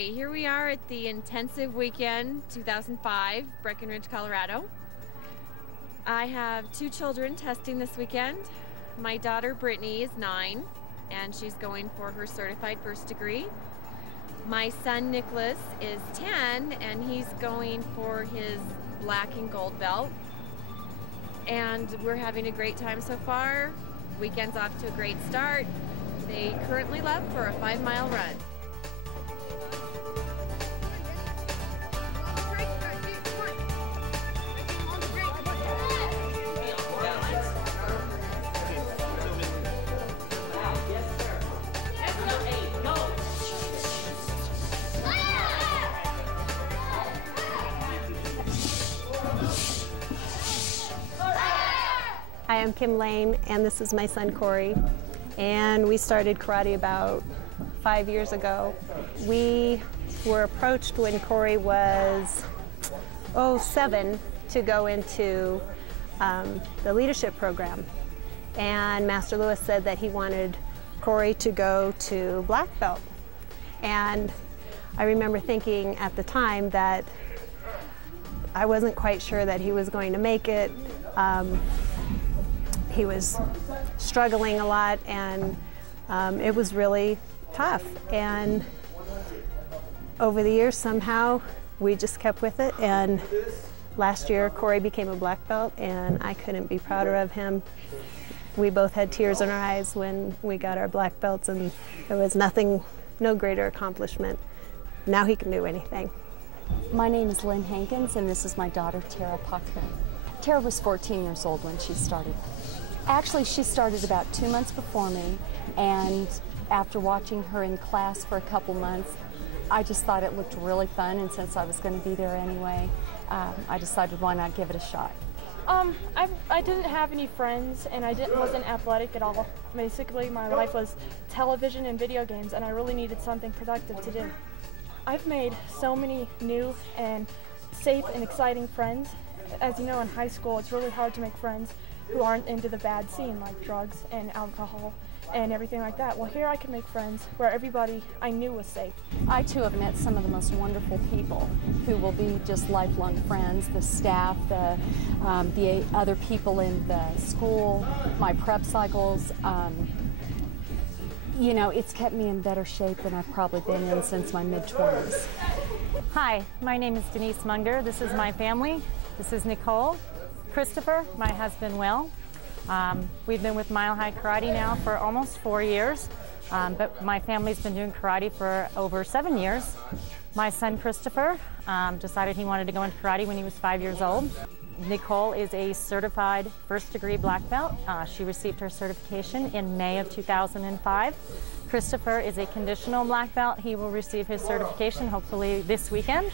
Hi, here we are at the Intensive Weekend 2005, Breckenridge, Colorado. I have 2 children testing this weekend. My daughter Brittany is 9 and she's going for her certified first degree. My son Nicholas is 10 and he's going for his black and gold belt. And we're having a great time so far. Weekend's off to a great start. They currently left for a 5-mile run. Hi, I'm Kim Lane, and this is my son Corey. And we started karate about 5 years ago. We were approached when Corey was 7 to go into the leadership program. And Master Lewis said that he wanted Corey to go to black belt. And I remember thinking at the time that I wasn't quite sure that he was going to make it. He was struggling a lot, and it was really tough. And over the years, somehow, we just kept with it. And last year, Corey became a black belt, and I couldn't be prouder of him. We both had tears in our eyes when we got our black belts, and there was no greater accomplishment. Now he can do anything. My name is Lynn Hankins, and this is my daughter, Tara Puckman. Tara was 14 years old when she started. Actually, she started about 2 months before me, and after watching her in class for a couple months, I just thought it looked really fun, and since I was going to be there anyway, I decided why not give it a shot. I didn't have any friends, and I wasn't athletic at all. Basically, my life was television and video games, and I really needed something productive to do. I've made so many new and safe and exciting friends. As you know, in high school, it's really hard to make friends who aren't into the bad scene, like drugs and alcohol and everything like that. Well, here I can make friends where everybody I knew was safe. I, too, have met some of the most wonderful people who will be just lifelong friends, the staff, the other people in the school, my prep cycles. You know, it's kept me in better shape than I've probably been in since my mid-20s. Hi, my name is Denise Munger. This is my family. This is Nicole, Christopher, my husband Will. We've been with Mile High Karate now for almost 4 years, but my family's been doing karate for over 7 years. My son Christopher decided he wanted to go into karate when he was 5 years old. Nicole is a certified first degree black belt. She received her certification in May of 2005. Christopher is a conditional black belt. He will receive his certification hopefully this weekend.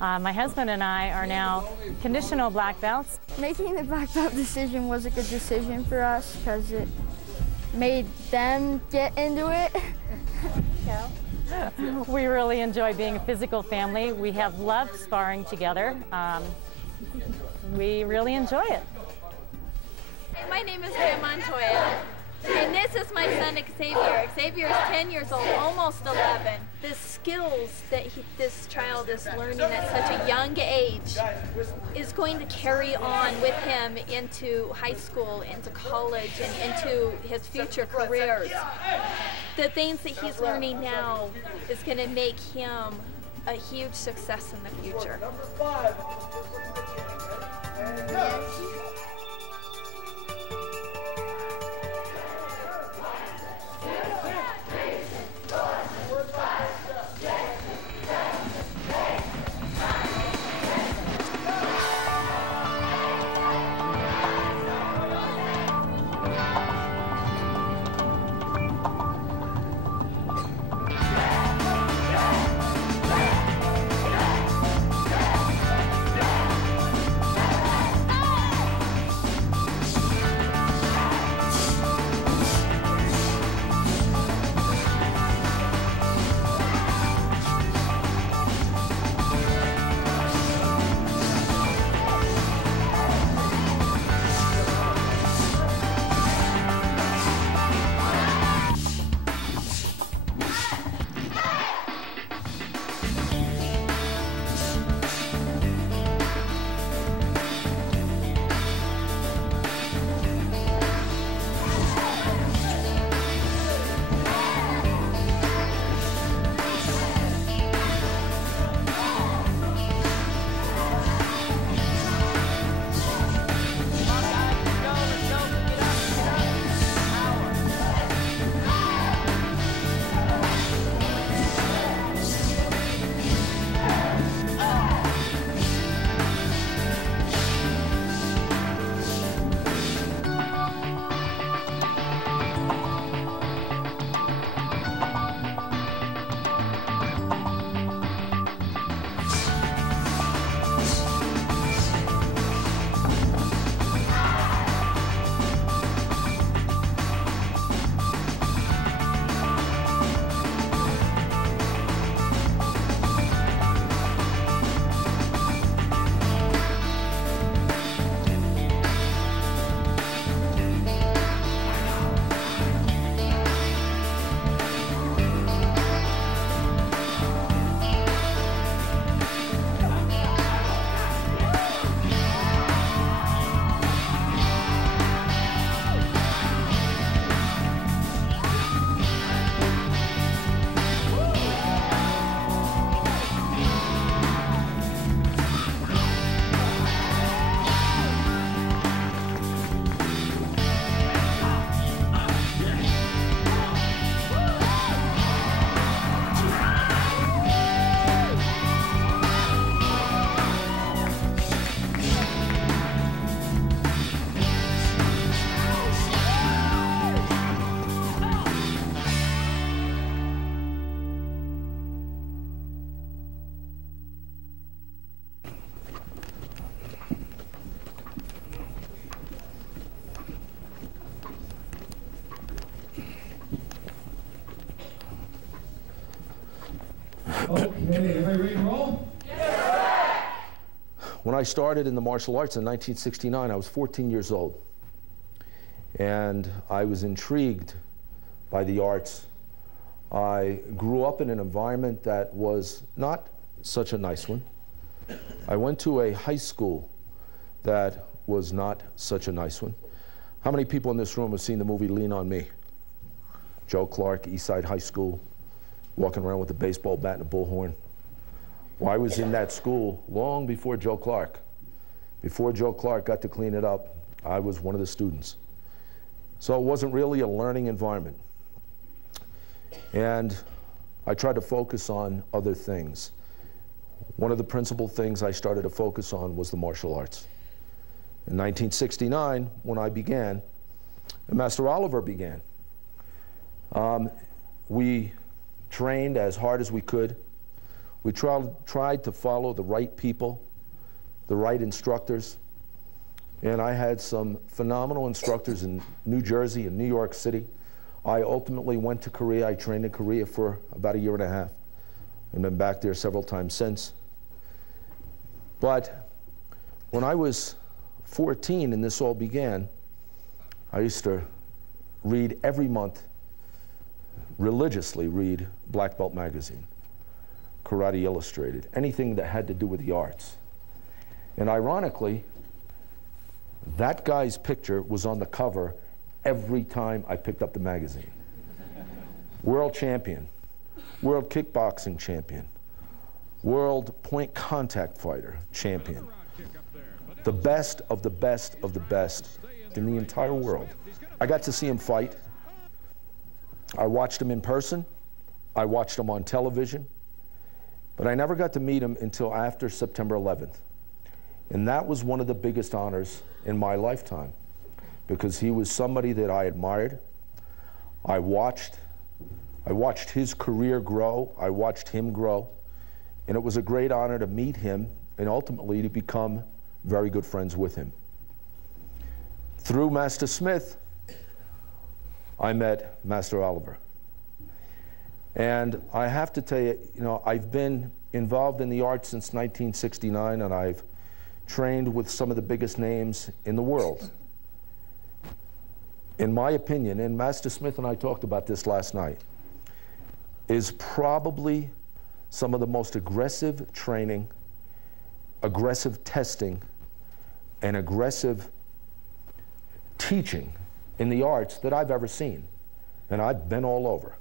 My husband and I are now conditional black belts. Making the black belt decision was a good decision for us because it made them get into it. We really enjoy being a physical family. We have loved sparring together. We really enjoy it. Hey, my name is Graham Montoya, and this is my son Xavier. Xavier is 10 years old, almost 11. The skills that this child is learning at such a young age is going to carry on with him into high school, into college, and into his future careers. The things that he's learning now is going to make him a huge success in the future. Okay, everybody ready to roll? When I started in the martial arts in 1969, I was 14 years old. And I was intrigued by the arts. I grew up in an environment that was not such a nice one. I went to a high school that was not such a nice one. How many people in this room have seen the movie Lean on Me? Joe Clark, Eastside High School, walking around with a baseball bat and a bullhorn. Well, I was in that school long before Joe Clark. Before Joe Clark got to clean it up, I was one of the students. So it wasn't really a learning environment. And I tried to focus on other things. One of the principal things I started to focus on was the martial arts. In 1969, when I began, and Master Oliver began, we trained as hard as we could. We tried to follow the right people, the right instructors. And I had some phenomenal instructors in New Jersey and New York City. I ultimately went to Korea. I trained in Korea for about 1.5 years and been back there several times since. But when I was 14 and this all began, I used to read every month, religiously read Black Belt magazine, Karate Illustrated, anything that had to do with the arts. And ironically, that guy's picture was on the cover every time I picked up the magazine. World champion, world kickboxing champion, world point contact fighter champion, the best of the best of the best in the entire world. I got to see him fight. I watched him in person. I watched him on television. But I never got to meet him until after September 11th. And that was one of the biggest honors in my lifetime, because he was somebody that I admired. I watched his career grow. I watched him grow. And it was a great honor to meet him and ultimately to become very good friends with him. Through Master Smith, I met Master Oliver. And I have to tell you, I've been involved in the arts since 1969, and I've trained with some of the biggest names in the world. In my opinion, and Master Smith and I talked about this last night, is probably some of the most aggressive training, aggressive testing, and aggressive teaching in the arts that I've ever seen. And I've been all over.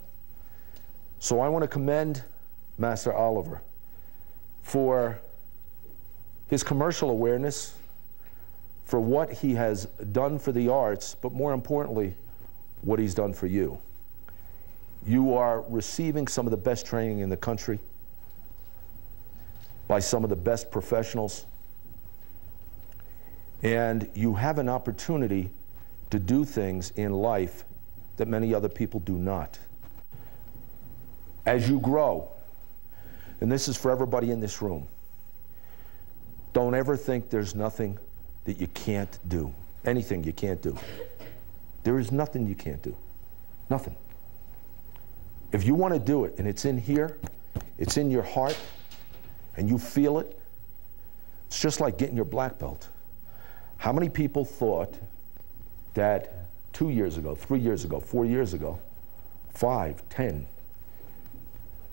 So I want to commend Master Oliver for his commercial awareness, for what he has done for the arts, but more importantly, what he's done for you. You are receiving some of the best training in the country by some of the best professionals, and you have an opportunity to do things in life that many other people do not. As you grow, and this is for everybody in this room, don't ever think there's nothing that you can't do. Anything you can't do. There is nothing you can't do. Nothing. If you want to do it, and it's in here, it's in your heart, and you feel it, it's just like getting your black belt. How many people thought that 2 years ago, 3 years ago, 4 years ago, 5, 10,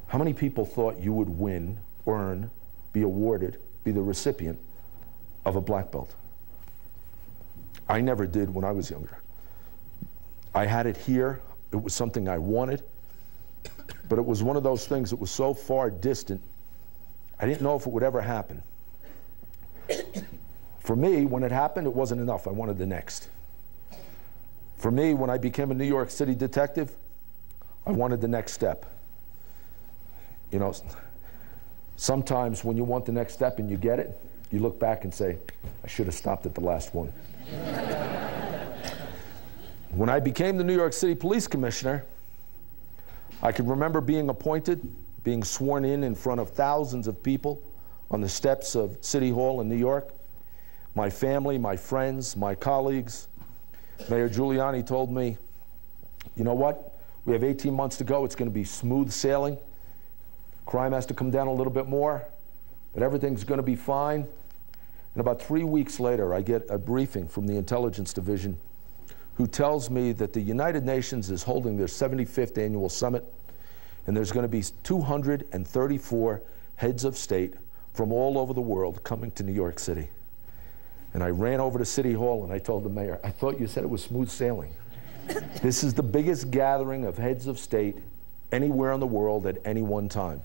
how many people thought you would win, earn, be awarded, be the recipient of a black belt? I never did when I was younger. I had it here. It was something I wanted, but it was one of those things that was so far distant, I didn't know if it would ever happen. For me, when it happened, it wasn't enough. I wanted the next. For me, when I became a New York City detective, I wanted the next step. You know, sometimes when you want the next step and you get it, you look back and say, I should have stopped at the last one. When I became the New York City Police Commissioner, I can remember being appointed, being sworn in front of thousands of people on the steps of City Hall in New York. My family, my friends, my colleagues. Mayor Giuliani told me, you know what? We have 18 months to go. It's going to be smooth sailing. Crime has to come down a little bit more, but everything's going to be fine. And about 3 weeks later, I get a briefing from the Intelligence Division who tells me that the United Nations is holding their 75th annual summit, and there's going to be 234 heads of state from all over the world coming to New York City. And I ran over to City Hall and I told the mayor, I thought you said it was smooth sailing. This is the biggest gathering of heads of state anywhere in the world at any one time.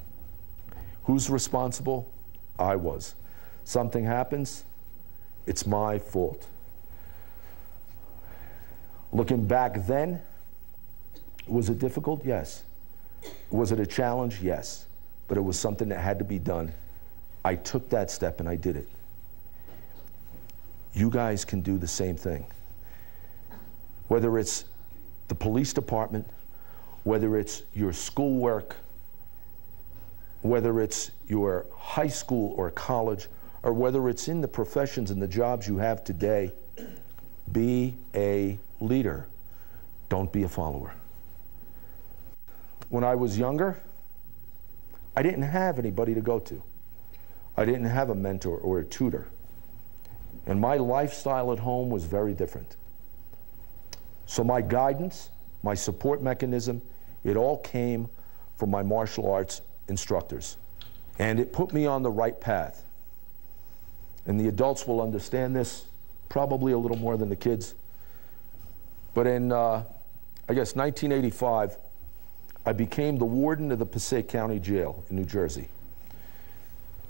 Who's responsible? I was. Something happens, it's my fault. Looking back then, was it difficult? Yes. Was it a challenge? Yes. But it was something that had to be done. I took that step and I did it. You guys can do the same thing. Whether it's the police department, whether it's your schoolwork, whether it's your high school or college, or whether it's in the professions and the jobs you have today, be a leader. Don't be a follower. When I was younger, I didn't have anybody to go to. I didn't have a mentor or a tutor. And my lifestyle at home was very different. So my guidance, my support mechanism, it all came from my martial arts instructors. And it put me on the right path. And the adults will understand this, probably a little more than the kids. But in, I guess, 1985, I became the warden of the Passaic County Jail in New Jersey.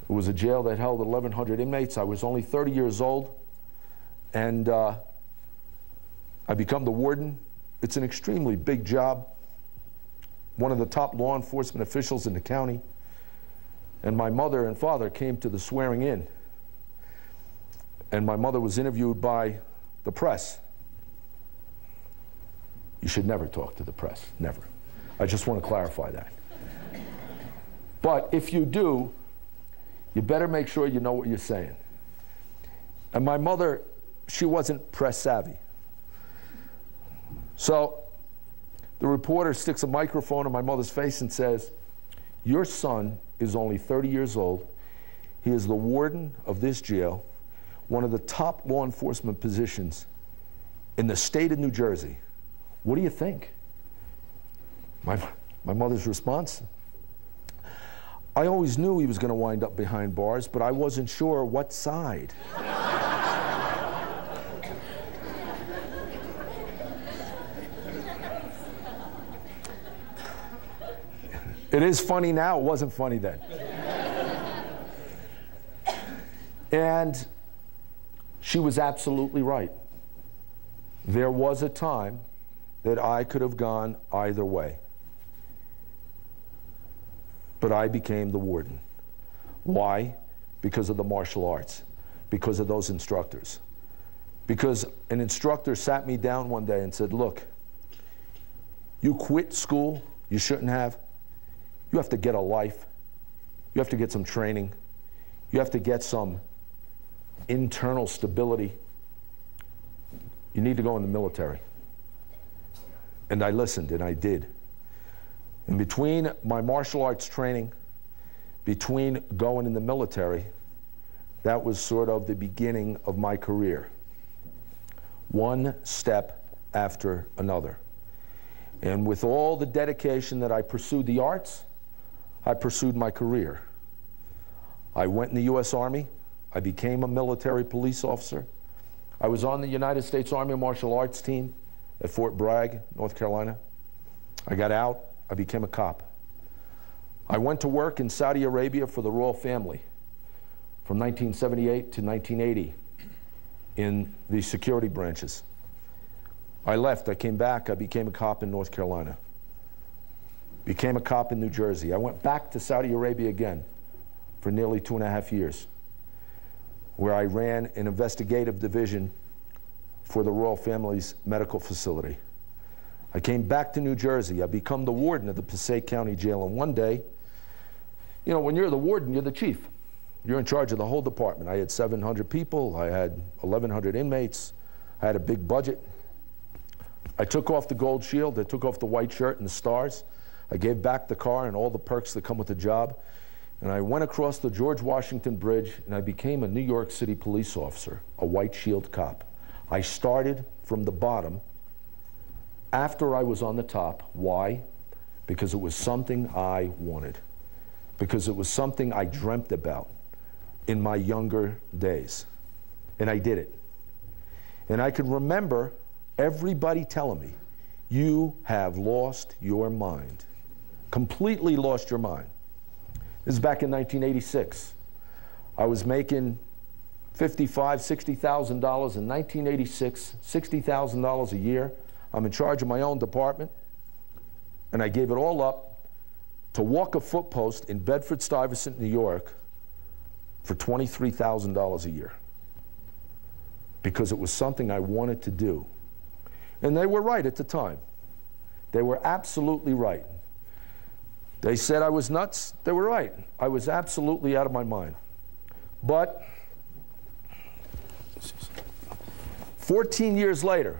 It was a jail that held 1,100 inmates. I was only 30 years old, and I become the warden. It's an extremely big job. One of the top law enforcement officials in the county. And my mother and father came to the swearing in. And my mother was interviewed by the press. You should never talk to the press, never. I just want to clarify that. But if you do, you better make sure you know what you're saying. And my mother, she wasn't press savvy. So the reporter sticks a microphone in my mother's face and says, your son is only 30 years old. He is the warden of this jail, one of the top law enforcement positions in the state of New Jersey. What do you think? My mother's response? I always knew he was going to wind up behind bars, but I wasn't sure what side. It is funny now, it wasn't funny then. And she was absolutely right. There was a time that I could have gone either way. But I became the warden. Why? Because of the martial arts, because of those instructors. Because an instructor sat me down one day and said, look, you quit school, you shouldn't have. You have to get a life. You have to get some training. You have to get some internal stability. You need to go in the military. And I listened, and I did. And between my martial arts training, between going in the military, that was sort of the beginning of my career. One step after another. And with all the dedication that I pursued the arts, I pursued my career. I went in the U.S. Army. I became a military police officer. I was on the United States Army Martial Arts team at Fort Bragg, North Carolina. I got out. I became a cop. I went to work in Saudi Arabia for the royal family from 1978 to 1980 in the security branches. I left, I came back, I became a cop in North Carolina. Became a cop in New Jersey. I went back to Saudi Arabia again for nearly 2.5 years, where I ran an investigative division for the royal family's medical facility. I came back to New Jersey. I become the warden of the Passaic County Jail. And one day, you know, when you're the warden, you're the chief. You're in charge of the whole department. I had 700 people. I had 1,100 inmates. I had a big budget. I took off the gold shield. I took off the white shirt and the stars. I gave back the car and all the perks that come with the job, and I went across the George Washington Bridge, and I became a New York City police officer, a white shield cop. I started from the bottom after I was on the top. Why? Because it was something I wanted. Because it was something I dreamt about in my younger days. And I did it. And I can remember everybody telling me, you have lost your mind. Completely lost your mind. This is back in 1986. I was making $55,000, $60,000 in 1986, $60,000 a year. I'm in charge of my own department, and I gave it all up to walk a footpost in Bedford-Stuyvesant, New York for $23,000 a year because it was something I wanted to do. And they were right at the time. They were absolutely right. They said I was nuts. They were right. I was absolutely out of my mind. But 14 years later,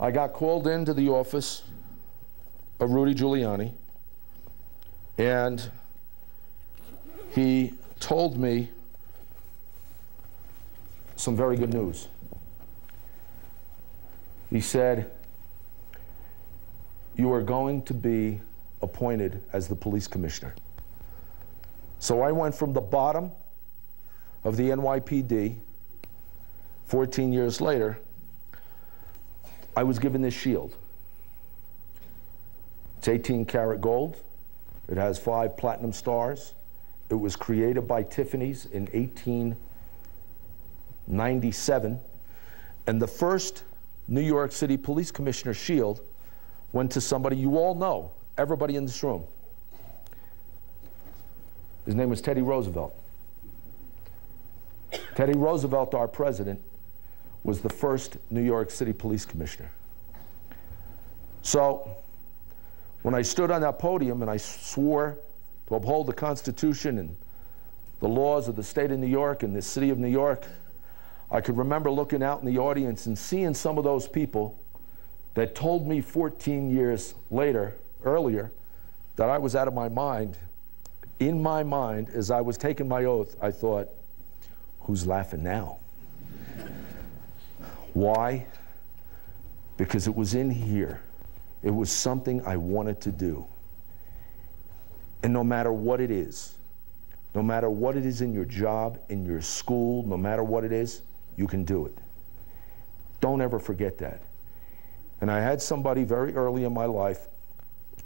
I got called into the office of Rudy Giuliani, and he told me some very good news. He said, you are going to be appointed as the police commissioner. So I went from the bottom of the NYPD. 14 years later, I was given this shield. It's 18 karat gold. It has 5 platinum stars. It was created by Tiffany's in 1897. And the first New York City Police Commissioner shield went to somebody you all know, everybody in this room. His name was Teddy Roosevelt. Teddy Roosevelt, our president, was the first New York City Police Commissioner. So when I stood on that podium and I swore to uphold the Constitution and the laws of the state of New York and the city of New York, I could remember looking out in the audience and seeing some of those people that told me 14 years earlier, that I was out of my mind. In my mind, as I was taking my oath, I thought, who's laughing now? Why? Because it was in here. It was something I wanted to do. And no matter what it is in your job, in your school, no matter what it is, you can do it. Don't ever forget that. And I had somebody very early in my life,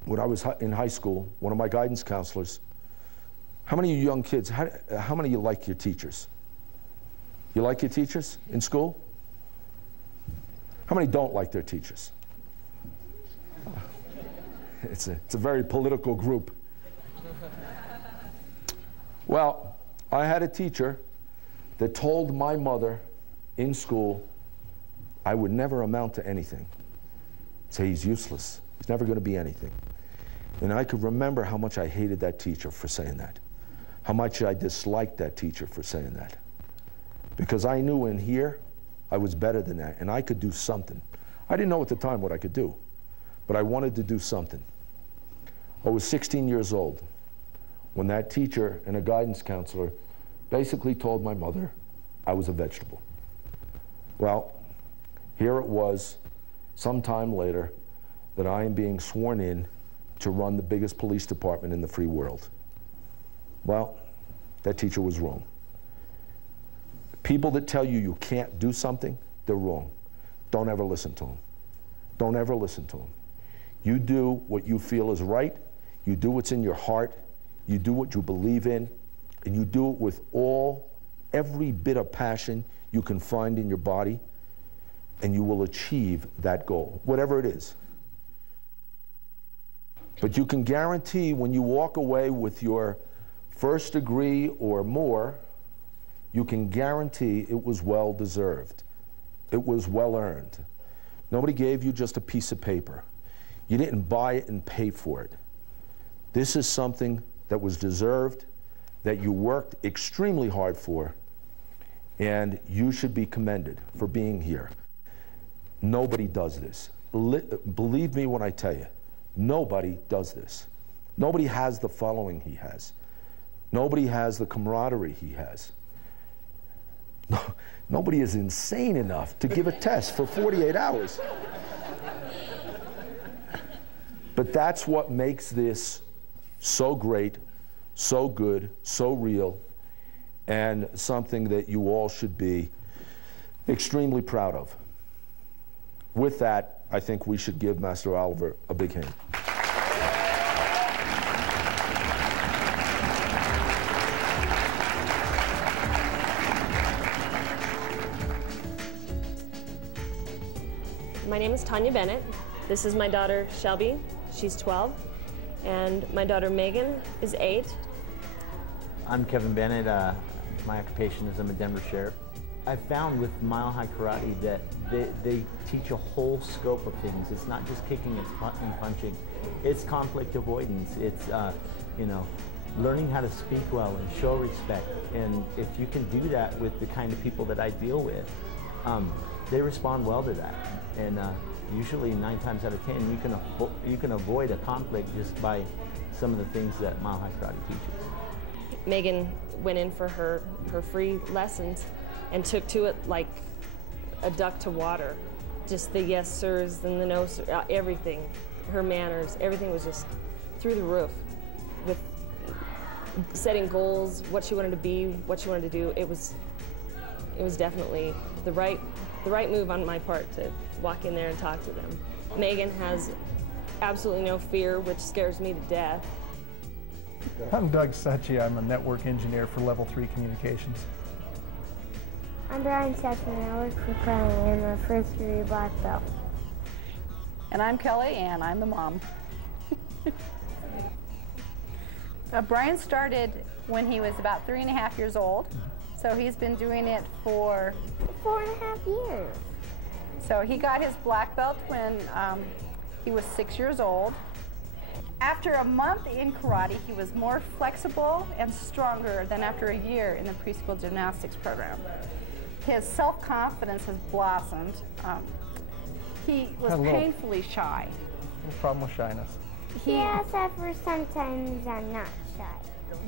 when I was in high school, one of my guidance counselors. How many of you young kids, how many of you like your teachers? You like your teachers in school? How many don't like their teachers? It's a very political group. Well, I had a teacher that told my mother in school I would never amount to anything. Say he's useless. He's never going to be anything. And I could remember how much I hated that teacher for saying that. How much I disliked that teacher for saying that. Because I knew in here I was better than that, and I could do something. I didn't know at the time what I could do, but I wanted to do something. I was 16 years old when that teacher and a guidance counselor basically told my mother I was a vegetable. Well, here it was, sometime later, that I am being sworn in to run the biggest police department in the free world. Well, that teacher was wrong. People that tell you you can't do something, they're wrong. Don't ever listen to them. Don't ever listen to them. You do what you feel is right. You do what's in your heart. You do what you believe in. And you do it with every bit of passion you can find in your body. And you will achieve that goal, whatever it is. But you can guarantee when you walk away with your first degree or more, you can guarantee it was well deserved. It was well earned. Nobody gave you just a piece of paper. You didn't buy it and pay for it. This is something that was deserved, that you worked extremely hard for, and you should be commended for being here. Nobody does this. Believe me when I tell you, nobody does this. Nobody has the following he has. Nobody has the camaraderie he has. Nobody is insane enough to give a test for 48 hours. But that's what makes this so great, so good, so real, and something that you all should be extremely proud of. With that, I think we should give Master Oliver a big hand. My name is Tanya Bennett. This is my daughter Shelby. She's 12. And my daughter Megan is 8. I'm Kevin Bennett. My occupation is I'm a Denver sheriff. I found with Mile High Karate that they teach a whole scope of things. It's not just kicking and punching. It's conflict avoidance. It's you know, learning how to speak well and show respect. And if you can do that with the kind of people that I deal with, they respond well to that. And usually 9 times out of 10, you can avoid a conflict just by some of the things that Mile High Karate teaches. Megan went in for her free lessons and took to it like a duck to water. Just the yes sirs and the no sirs, everything. Her manners, everything was just through the roof. With setting goals, what she wanted to be, what she wanted to do, it was definitely the right move on my part to walk in there and talk to them. Megan has absolutely no fear, which scares me to death. I'm Doug Succi. I'm a network engineer for Level 3 Communications. I'm Brian Sexton, and I work for Kelly, and I'm a first-degree black belt. And I'm Kelly, and I'm the mom. Brian started when he was about 3.5 years old, so he's been doing it for 4.5 years. So he got his black belt when he was 6 years old. After a month in karate, he was more flexible and stronger than after a year in the preschool gymnastics program. His self-confidence has blossomed. He was painfully shy. No problem with shyness. Yes, at first sometimes I'm not shy.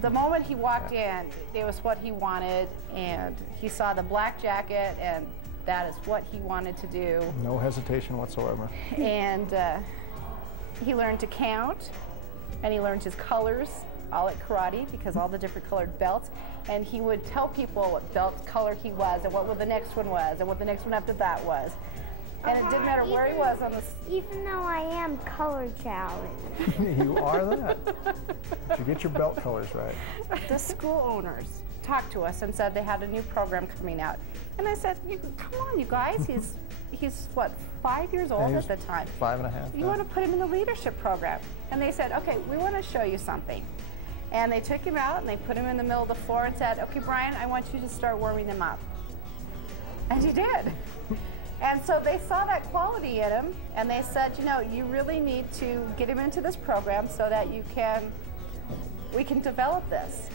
The moment he walked in, it was what he wanted, and he saw the black jacket, and that is what he wanted to do. No hesitation whatsoever. And he learned to count, and he learned his colors, all at karate, because all the different colored belts. And he would tell people what belt color he was, and what the next one was, and what the next one after that was. And it didn't matter where he was on the... Even though I am color challenged. You are that. You get your belt colors right. The school owners talked to us and said they had a new program coming out. And I said, come on, you guys. He's what, 5 years old at the time? 5.5. You want to put him in the leadership program. And they said, okay, we want to show you something. And they took him out and they put him in the middle of the floor and said, okay, Brian, I want you to start warming them up. And he did. And so they saw that quality in him, and they said, you know, you really need to get him into this program so that we can develop this.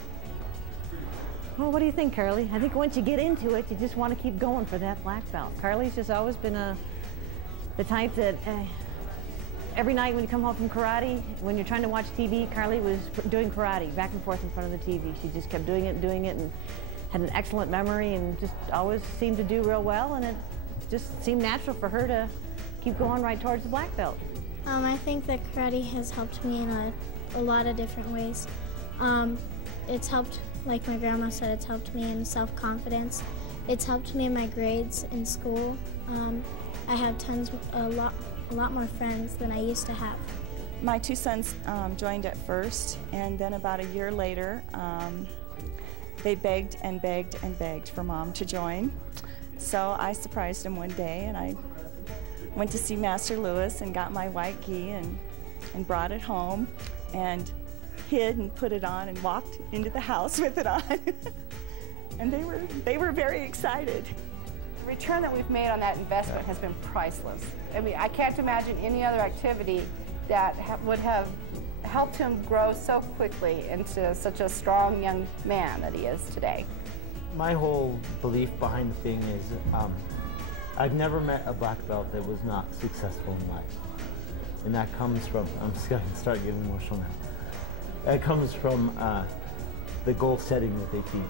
Well, what do you think, Carly? I think once you get into it, you just want to keep going for that black belt. Carly's just always been the type that every night when you come home from karate, when you're trying to watch TV, Carly was doing karate back and forth in front of the TV. She just kept doing it, and had an excellent memory, and just always seemed to do real well, and it just seemed natural for her to keep going right towards the black belt. I think that karate has helped me in a lot of different ways. It's helped, like my grandma said, it's helped me in self-confidence. It's helped me in my grades in school. I have a lot more friends than I used to have. My 2 sons joined at first, and then about a year later, they begged and begged and begged for Mom to join. So I surprised him one day, and I went to see Master Lewis and got my white gi and brought it home and hid and put it on and walked into the house with it on. And they were very excited. The return that we've made on that investment has been priceless. I mean, I can't imagine any other activity that would have helped him grow so quickly into such a strong young man that he is today. My whole belief behind the thing is I've never met a black belt that was not successful in life. And that comes from, I'm just gonna start getting emotional now. That comes from the goal setting that they teach.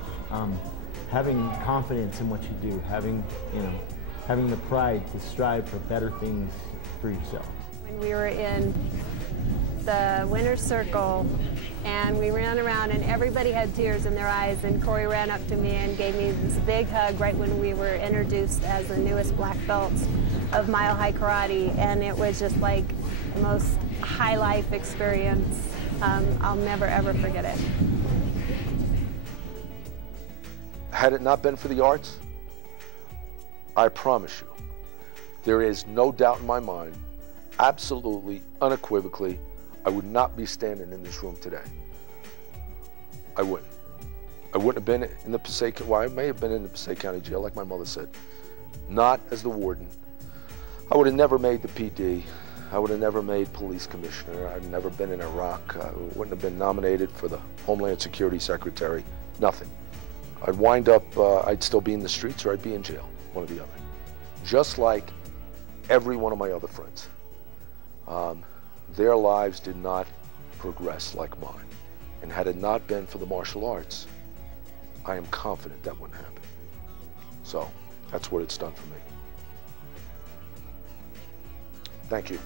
Having confidence in what you do, having the pride to strive for better things for yourself. When we were in the winner's circle and we ran around and everybody had tears in their eyes, and Corey ran up to me and gave me this big hug right when we were introduced as the newest black belts of Mile High Karate, and it was just like the most high life experience. I'll never ever forget it. Had it not been for the arts, I promise you, there is no doubt in my mind, absolutely, unequivocally, I would not be standing in this room today. I wouldn't. I wouldn't have been in the Passaic, well, I may have been in the Passaic County Jail, like my mother said, not as the warden. I would have never made the PD. I would have never made police commissioner. I'd never been in Iraq. I wouldn't have been nominated for the Homeland Security Secretary, nothing. I'd wind up, I'd still be in the streets or I'd be in jail, one or the other. Just like every one of my other friends. Their lives did not progress like mine. And had it not been for the martial arts, I am confident that wouldn't happen. So, that's what it's done for me. Thank you.